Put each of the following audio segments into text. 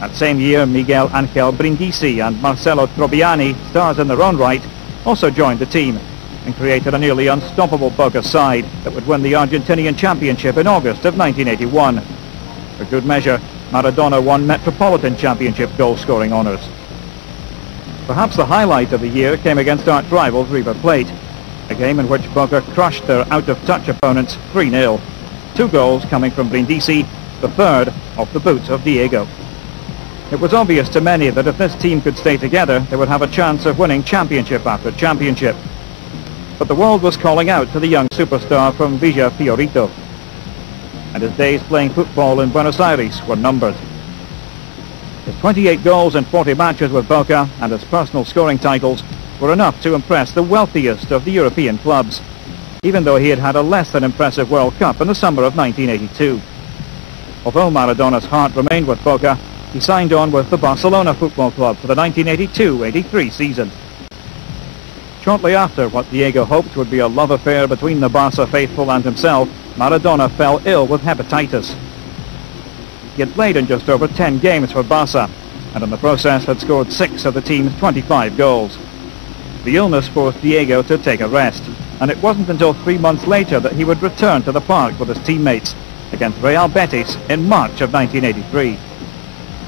That same year, Miguel Angel Brindisi and Marcelo Trobiani, stars in their own right, also joined the team and created a nearly unstoppable Boca side that would win the Argentinian Championship in August of 1981. For good measure, Maradona won Metropolitan Championship goal-scoring honours. Perhaps the highlight of the year came against arch-rivals River Plate, a game in which Boca crushed their out-of-touch opponents 3-0. 2 goals coming from Brindisi, the third off the boots of Diego. It was obvious to many that if this team could stay together, they would have a chance of winning championship after championship. But the world was calling out to the young superstar from Villa Fiorito, and his days playing football in Buenos Aires were numbered. His 28 goals in 40 matches with Boca and his personal scoring titles were enough to impress the wealthiest of the European clubs, even though he had had a less than impressive World Cup in the summer of 1982. Although Maradona's heart remained with Boca, he signed on with the Barcelona Football Club for the 1982-83 season. Shortly after what Diego hoped would be a love affair between the Barca faithful and himself, Maradona fell ill with hepatitis. He had played in just over 10 games for Barca, and in the process had scored 6 of the team's 25 goals. The illness forced Diego to take a rest, and it wasn't until 3 months later that he would return to the park with his teammates against Real Betis in March of 1983.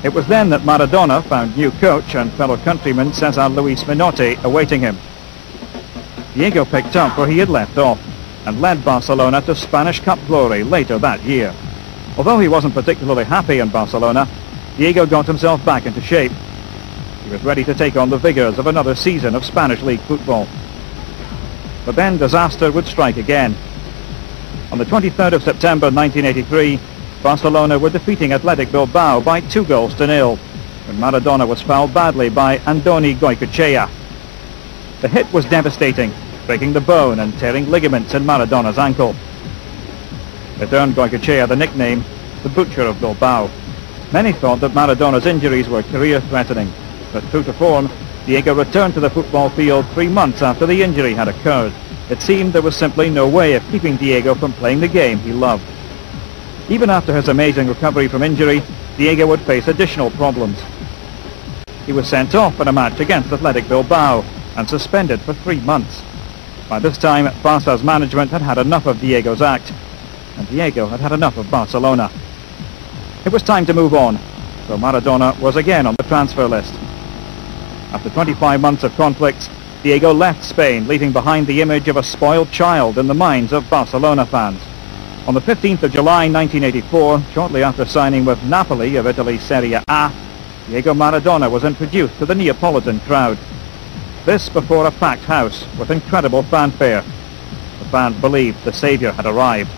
It was then that Maradona found new coach and fellow countryman Cesar Luis Menotti awaiting him. Diego picked up where he had left off and led Barcelona to Spanish Cup glory later that year. Although he wasn't particularly happy in Barcelona, Diego got himself back into shape. He was ready to take on the vigours of another season of Spanish League football. But then disaster would strike again. On the 23rd of September 1983, Barcelona were defeating Athletic Bilbao by 2-0 when Maradona was fouled badly by Andoni Goicoechea. The hit was devastating, breaking the bone and tearing ligaments in Maradona's ankle. It earned Goicoechea the nickname, the Butcher of Bilbao. Many thought that Maradona's injuries were career-threatening, but true to form, Diego returned to the football field 3 months after the injury had occurred. It seemed there was simply no way of keeping Diego from playing the game he loved. Even after his amazing recovery from injury, Diego would face additional problems. He was sent off in a match against Athletic Bilbao and suspended for 3 months. By this time, Barca's management had had enough of Diego's act, and Diego had had enough of Barcelona. It was time to move on, so Maradona was again on the transfer list. After 25 months of conflicts, Diego left Spain, leaving behind the image of a spoiled child in the minds of Barcelona fans. On the 15th of July 1984, shortly after signing with Napoli of Italy's Serie A, Diego Maradona was introduced to the Neapolitan crowd. This before a packed house with incredible fanfare. The fans believed the savior had arrived.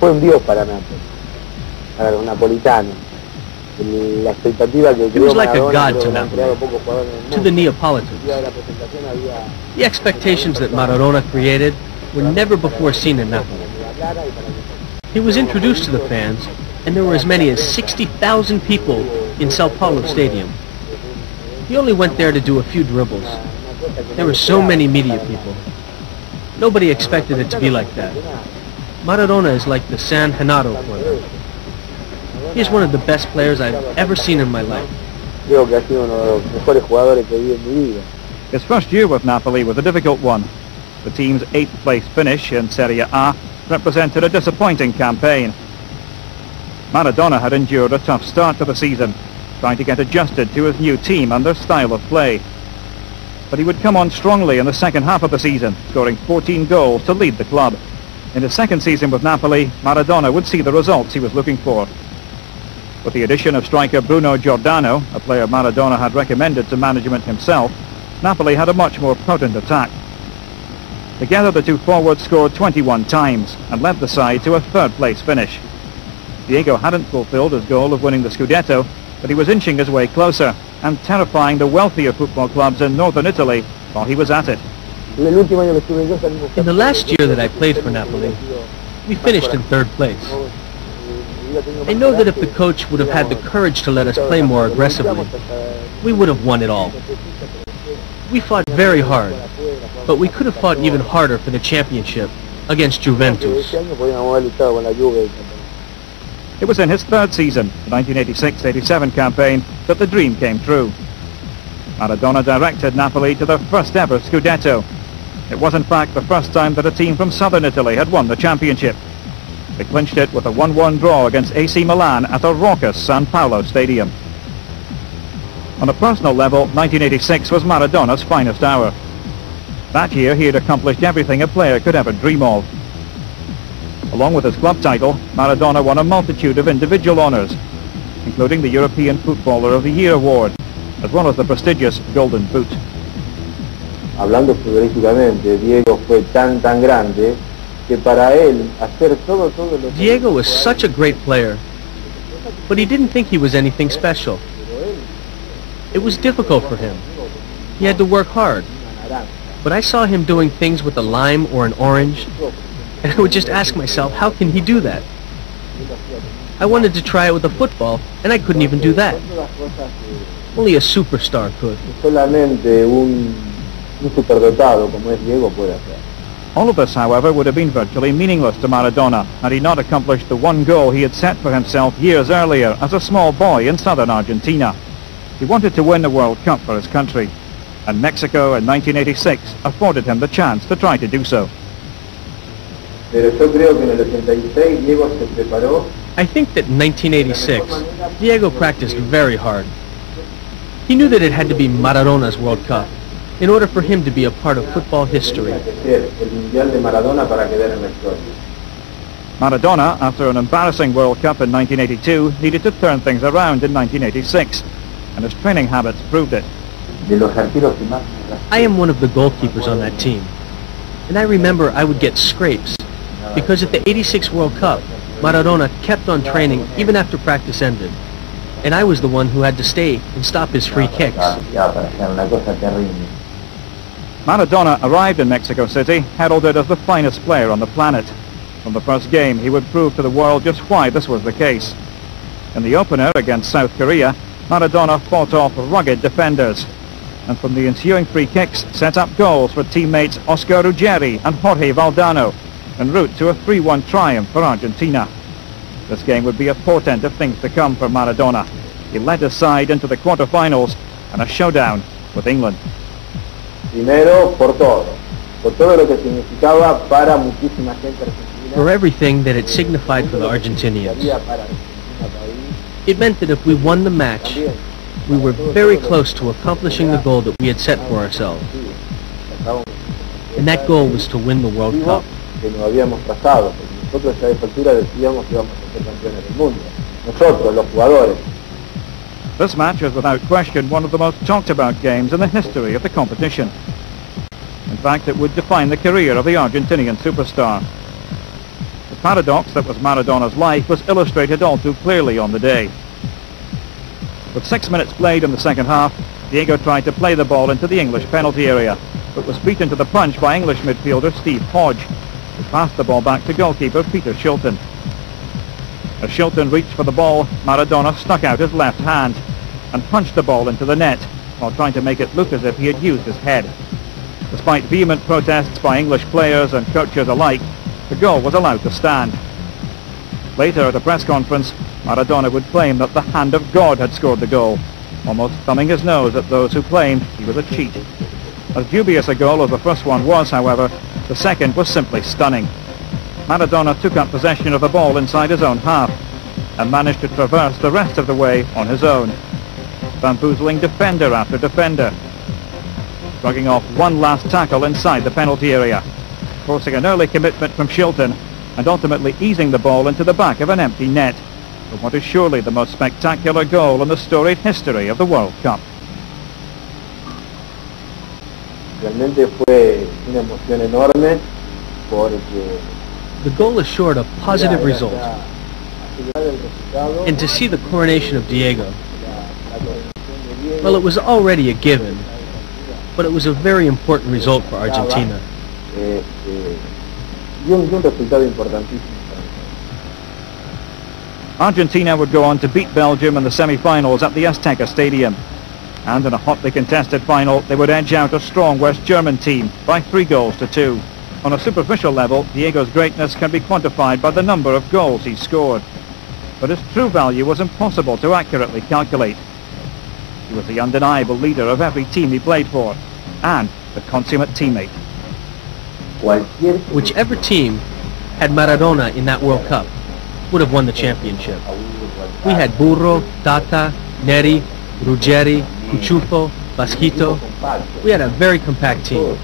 Fue un dios para Napoli, para los napolitanos. La expectativa que He was like a god to Napoli, to the Neapolitans. The expectations that Maradona created were never before seen in Napoli. He was introduced to the fans, and there were as many as 60,000 people in Sao Paulo Stadium. He only went there to do a few dribbles. There were so many media people. Nobody expected it to be like that. Maradona is like the San Gennaro for them. He is one of the best players I've ever seen in my life. His first year with Napoli was a difficult one. The team's 8th place finish in Serie A represented a disappointing campaign. Maradona had endured a tough start to the season, trying to get adjusted to his new team and their style of play. But he would come on strongly in the second half of the season, scoring 14 goals to lead the club. In his second season with Napoli, Maradona would see the results he was looking for. With the addition of striker Bruno Giordano, a player Maradona had recommended to management himself, Napoli had a much more potent attack. Together the two forwards scored 21 times and led the side to a third-place finish. Diego hadn't fulfilled his goal of winning the Scudetto, but he was inching his way closer and terrifying the wealthier football clubs in northern Italy while he was at it. In the last year that I played for Napoli, we finished in 3rd place. I know that if the coach would have had the courage to let us play more aggressively, we would have won it all. We fought very hard, but we could have fought even harder for the championship against Juventus. It was in his third season, the 1986-87 campaign, that the dream came true. Maradona directed Napoli to their first ever Scudetto. It was in fact the first time that a team from southern Italy had won the championship. They clinched it with a 1-1 draw against AC Milan at a raucous San Paolo stadium. On a personal level, 1986 was Maradona's finest hour. That year he had accomplished everything a player could ever dream of. Along with his club title, Maradona won a multitude of individual honours, including the European Footballer of the Year award, as well as the prestigious Golden Boot. Hablando futbolísticamente, Diego fue tan grande que para él hacer todo lo que... Diego was such a great player, but he didn't think he was anything special. It was difficult for him. He had to work hard. But I saw him doing things with a lime or an orange, and I would just ask myself, how can he do that? I wanted to try it with a football, and I couldn't even do that. Only a superstar could. Solamente un superdotado como es Diego puede hacer. All of this, however, would have been virtually meaningless to Maradona had he not accomplished the one goal he had set for himself years earlier as a small boy in southern Argentina. He wanted to win the World Cup for his country, and Mexico in 1986 afforded him the chance to try to do so. Pero yo creo que en el 86 Diego se preparó. I think that in 1986, Diego practiced very hard. He knew that it had to be Maradona's World Cup in order for him to be a part of football history. Maradona, after an embarrassing World Cup in 1982, needed to turn things around in 1986, and his training habits proved it. I am one of the goalkeepers on that team, and I remember I would get scrapes, because at the 86 World Cup, Maradona kept on training even after practice ended, and I was the one who had to stay and stop his free kicks. Maradona arrived in Mexico City, heralded as the finest player on the planet. From the first game, he would prove to the world just why this was the case. In the opener against South Korea, Maradona fought off rugged defenders, and from the ensuing free kicks set up goals for teammates Oscar Ruggeri and Jorge Valdano, en route to a 3-1 triumph for Argentina. This game would be a portent of things to come for Maradona. He led his side into the quarter-finals and a showdown with England. Primero, por todo lo que significaba para muchísima gente argentina. For everything that it signified for the Argentinians. It meant that if we won the match, we were very close to accomplishing the goal that we had set for ourselves. And that goal was to win the World Cup. Que nos habíamos trazado, porque nosotros a esa altura decíamos que íbamos a ser campeones del mundo. Nosotros, los jugadores. This match is without question one of the most talked about games in the history of the competition. In fact, it would define the career of the Argentinian superstar. The paradox that was Maradona's life was illustrated all too clearly on the day. With 6 minutes played in the second half, Diego tried to play the ball into the English penalty area, but was beaten to the punch by English midfielder Steve Hodge, who passed the ball back to goalkeeper Peter Shilton. As Shilton reached for the ball, Maradona stuck out his left hand and punched the ball into the net while trying to make it look as if he had used his head. Despite vehement protests by English players and coaches alike, the goal was allowed to stand. Later at a press conference, Maradona would claim that the hand of God had scored the goal, almost thumbing his nose at those who claimed he was a cheat. As dubious a goal as the first one was, however, the second was simply stunning. Maradona took up possession of the ball inside his own half and managed to traverse the rest of the way on his own, bamboozling defender after defender, shrugging off one last tackle inside the penalty area, forcing an early commitment from Shilton and ultimately easing the ball into the back of an empty net for what is surely the most spectacular goal in the storied history of the World Cup. Realmente fue una emoción enorme porque the goal assured a positive result, and to see the coronation of Diego, well, it was already a given, but it was a very important result for Argentina. Argentina would go on to beat Belgium in the semi-finals at the Azteca Stadium, and in a hotly contested final they would edge out a strong West German team by 3-2. On a superficial level, Diego's greatness can be quantified by the number of goals he scored. but his true value was impossible to accurately calculate. He was the undeniable leader of every team he played for, and the consummate teammate. Whichever team had Maradona in that World Cup would have won the championship. We had Burro, Tata, Neri, Ruggeri, Cuciuffo, Basquito. We had a very compact team.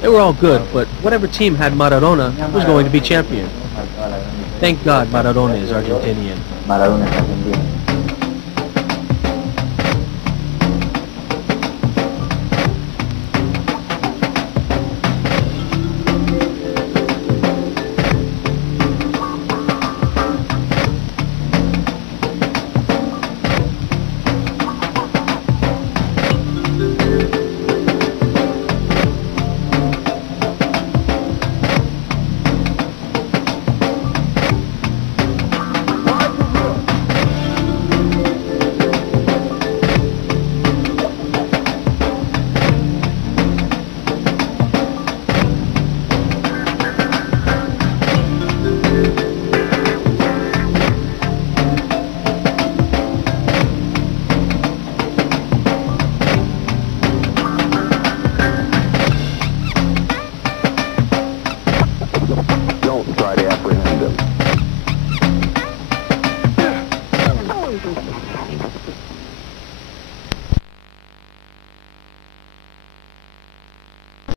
They were all good, but whatever team had Maradona was going to be champion. Thank God Maradona is Argentinian.